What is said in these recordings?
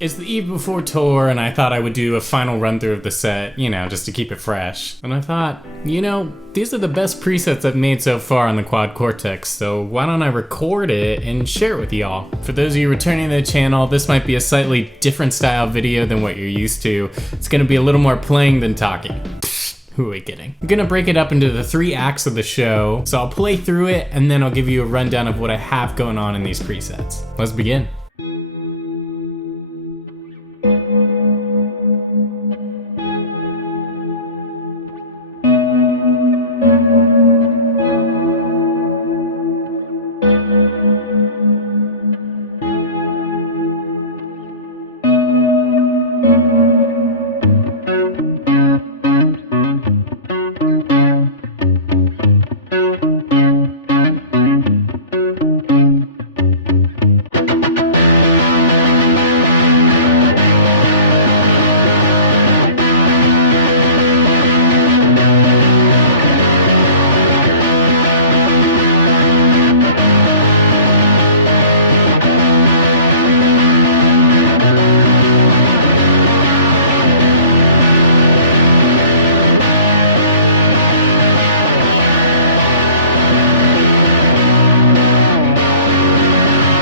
It's the eve before tour, and I thought I would do a final run through of the set, just to keep it fresh. And I thought, these are the best presets I've made so far on the Quad Cortex, so why don't I record it and share it with y'all? For those of you returning to the channel, this might be a slightly different style video than what you're used to. It's gonna be a little more playing than talking. Who are we kidding? I'm gonna break it up into the 3 acts of the show, so I'll play through it and then I'll give you a rundown of what I have going on in these presets. Let's begin.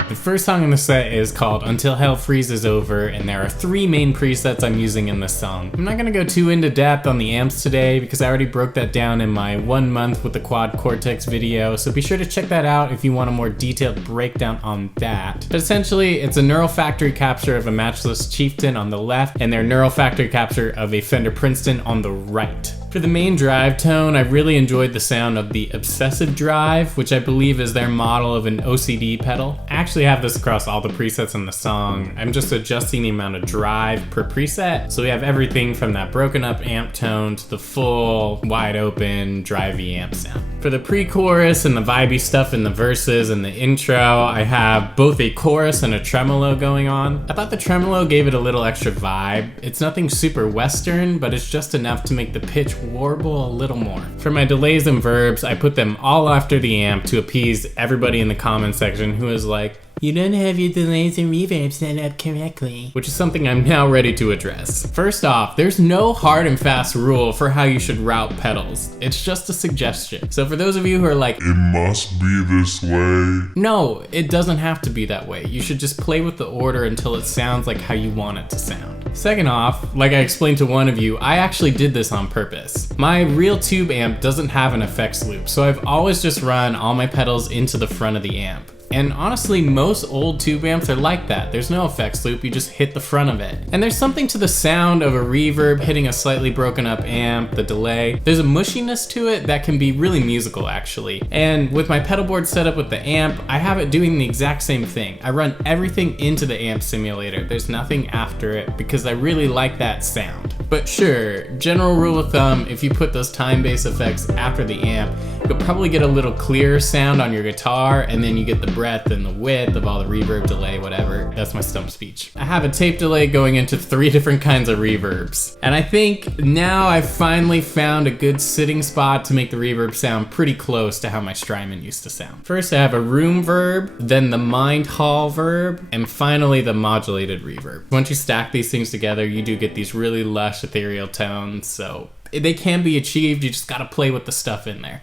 The first song in the set is called Until Hell Freezes Over, and there are 3 main presets I'm using in this song. I'm not gonna go too into depth on the amps today because I already broke that down in my 1 month with the Quad Cortex video, so be sure to check that out if you want a more detailed breakdown on that. But essentially, it's a neural factory capture of a matchless chieftain on the left, and their neural factory capture of a Fender Princeton on the right. For the main drive tone, I really enjoyed the sound of the Obsessive drive, which I believe is their model of an OCD pedal. I actually have this across all the presets in the song. I'm just adjusting the amount of drive per preset, so we have everything from that broken up amp tone to the full, wide open, drivey amp sound. For the pre-chorus and the vibey stuff in the verses and the intro, I have both a chorus and a tremolo going on. I thought the tremolo gave it a little extra vibe. It's nothing super Western, but it's just enough to make the pitch warble a little more. For my delays and verbs, I put them all after the amp to appease everybody in the comment section who is like, "You don't have your delays and reverb set up correctly," which is something I'm now ready to address. First off, there's no hard and fast rule for how you should route pedals. It's just a suggestion. So for those of you who are like, "It must be this way," no, it doesn't have to be that way. You should just play with the order until it sounds like how you want it to sound. Second off, like I explained to one of you, I actually did this on purpose. My real tube amp doesn't have an effects loop, so I've always just run all my pedals into the front of the amp. And honestly, most old tube amps are like that. There's no effects loop, you just hit the front of it. And there's something to the sound of a reverb hitting a slightly broken up amp, the delay. There's a mushiness to it that can be really musical actually. And with my pedal board set up with the amp, I have it doing the exact same thing. I run everything into the amp simulator. There's nothing after it because I really like that sound. But sure, general rule of thumb, if you put those time-based effects after the amp, you'll probably get a little clearer sound on your guitar, and then you get the breadth and the width of all the reverb, delay, whatever. That's my stump speech. I have a tape delay going into 3 different kinds of reverbs. And I think now I've finally found a good sitting spot to make the reverb sound pretty close to how my strymon used to sound. First I have a room verb, then the mind hall verb, and finally the modulated reverb. Once you stack these things together, you do get these really lush ethereal tones, so they can be achieved, you just gotta play with the stuff in there.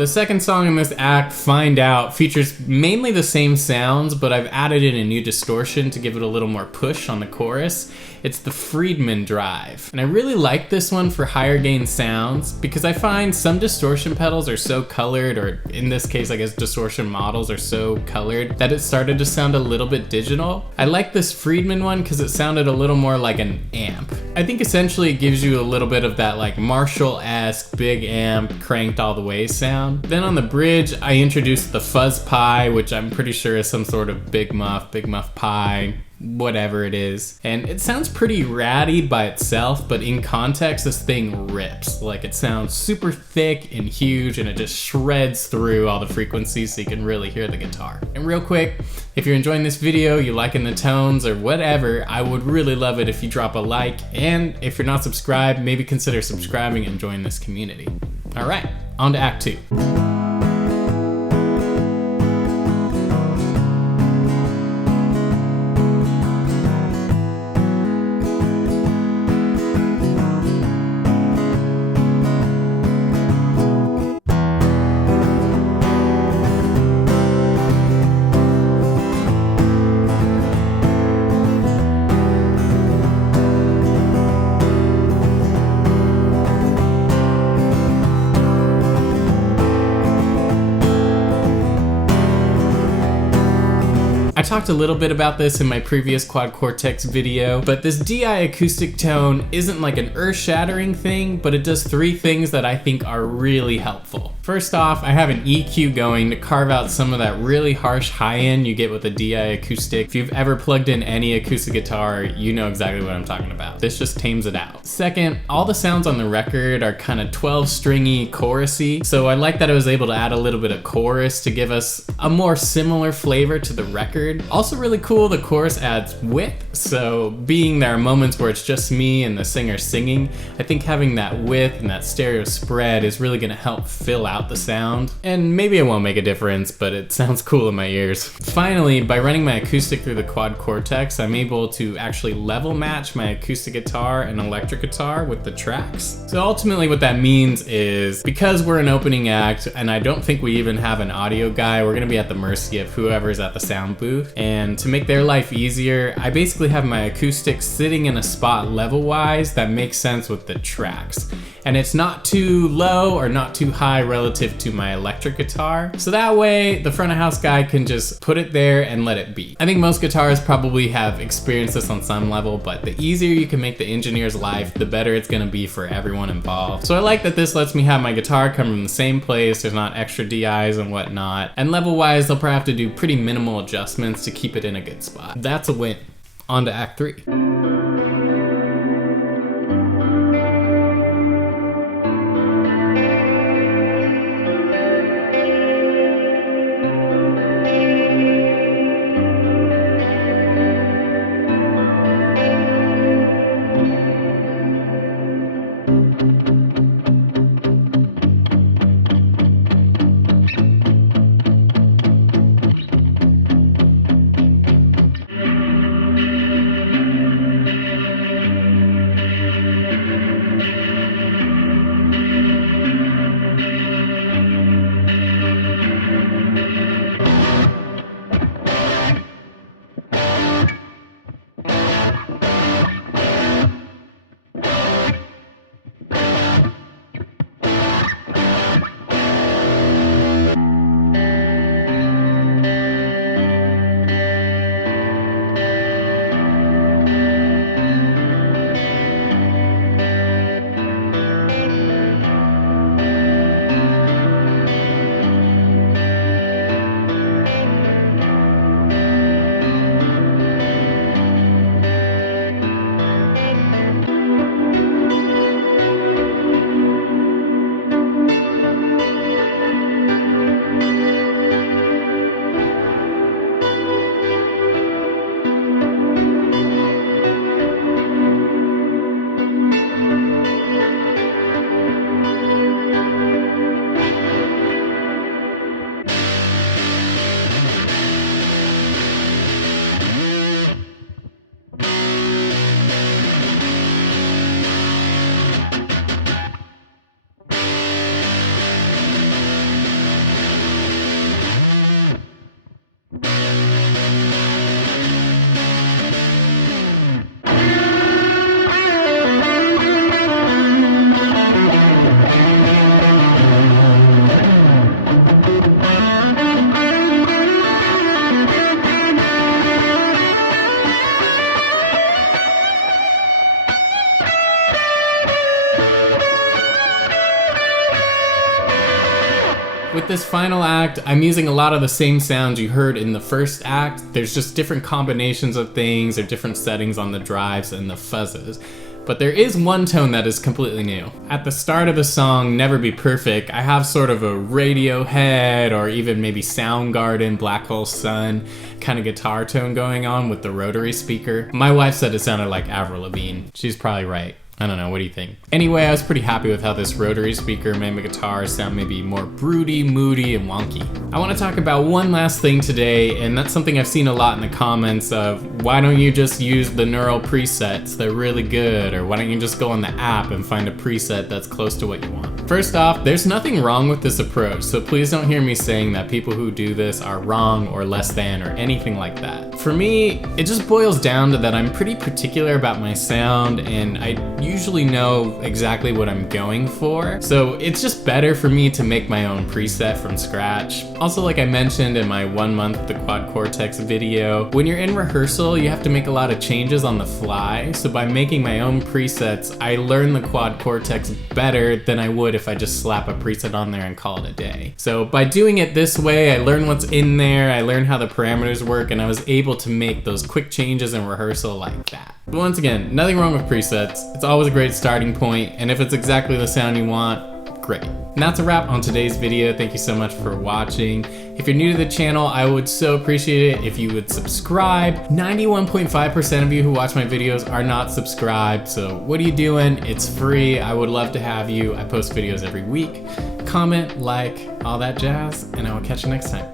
The second song in this act, Find Out, features mainly the same sounds, but I've added in a new distortion to give it a little more push on the chorus. It's the Friedman drive. And I really like this one for higher gain sounds because I find some distortion pedals are so colored, or in this case I guess distortion models are so colored, that it started to sound a little bit digital. I like this Friedman one because it sounded a little more like an amp. I think essentially it gives you a little bit of that like Marshall-esque big amp cranked all the way sound. Then on the bridge I introduced the fuzz pie, which I'm pretty sure is some sort of big muff pie, whatever it is. And it sounds pretty ratty by itself, but in context this thing rips. Like it sounds super thick and huge, and it just shreds through all the frequencies so you can really hear the guitar. And real quick, if you're enjoying this video, you liking the tones or whatever, I would really love it if you drop a like, and if you're not subscribed, maybe consider subscribing and join this community. All right, on to Act 2. I talked a little bit about this in my previous Quad Cortex video, but this DI acoustic tone isn't like an earth-shattering thing, but it does three things that I think are really helpful. First off, I have an EQ going to carve out some of that really harsh high-end you get with a DI acoustic. If you've ever plugged in any acoustic guitar, you know exactly what I'm talking about. This just tames it out. Second, all the sounds on the record are kind of 12-stringy, chorusy, so I like that I was able to add a little bit of chorus to give us a more similar flavor to the record. Also really cool, the chorus adds width, so being there are moments where it's just me and the singer singing, I think having that width and that stereo spread is really gonna help fill out the sound. And maybe it won't make a difference, but it sounds cool in my ears. Finally, by running my acoustic through the Quad Cortex, I'm able to actually level match my acoustic guitar and electric guitar with the tracks. So ultimately what that means is, because we're an opening act and I don't think we even have an audio guy, we're gonna be at the mercy of whoever's at the sound booth. And to make their life easier, I basically have my acoustic sitting in a spot level-wise that makes sense with the tracks. And it's not too low or not too high relative to my electric guitar. So that way, the front of house guy can just put it there and let it be. I think most guitarists probably have experienced this on some level, but the easier you can make the engineer's life, the better it's gonna be for everyone involved. So I like that this lets me have my guitar come from the same place, there's not extra DIs and whatnot. And level-wise, they'll probably have to do pretty minimal adjustments to keep it in a good spot. That's a win. On to Act 3. With this final act, I'm using a lot of the same sounds you heard in the first act. There's just different combinations of things or different settings on the drives and the fuzzes. But there is one tone that is completely new. At the start of the song, Never Be Perfect, I have sort of a Radiohead or even maybe Soundgarden, Black Hole Sun kind of guitar tone going on with the rotary speaker. My wife said it sounded like Avril Lavigne. She's probably right. I don't know, what do you think? Anyway, I was pretty happy with how this rotary speaker made my guitar sound maybe more broody, moody, and wonky. I want to talk about one last thing today, and that's something I've seen a lot in the comments of, why don't you just use the neural presets? They're really good. Or why don't you just go on the app and find a preset that's close to what you want? First off, there's nothing wrong with this approach, so please don't hear me saying that people who do this are wrong or less than or anything like that. For me, it just boils down to that I'm pretty particular about my sound, and I usually know exactly what I'm going for. So it's just better for me to make my own preset from scratch. Also, like I mentioned in my 1 month the Quad Cortex video, when you're in rehearsal, you have to make a lot of changes on the fly. So by making my own presets, I learn the Quad Cortex better than I would if I just slap a preset on there and call it a day. So by doing it this way, I learn what's in there, I learn how the parameters work, and I was able to make those quick changes in rehearsal like that. But once again, nothing wrong with presets. It's always a great starting point, and if it's exactly the sound you want, great. And that's a wrap on today's video. Thank you so much for watching. If you're new to the channel, I would so appreciate it if you would subscribe. 91.5% of you who watch my videos are not subscribed, so what are you doing? It's free. I would love to have you. I post videos every week. Comment, like, all that jazz, and I will catch you next time.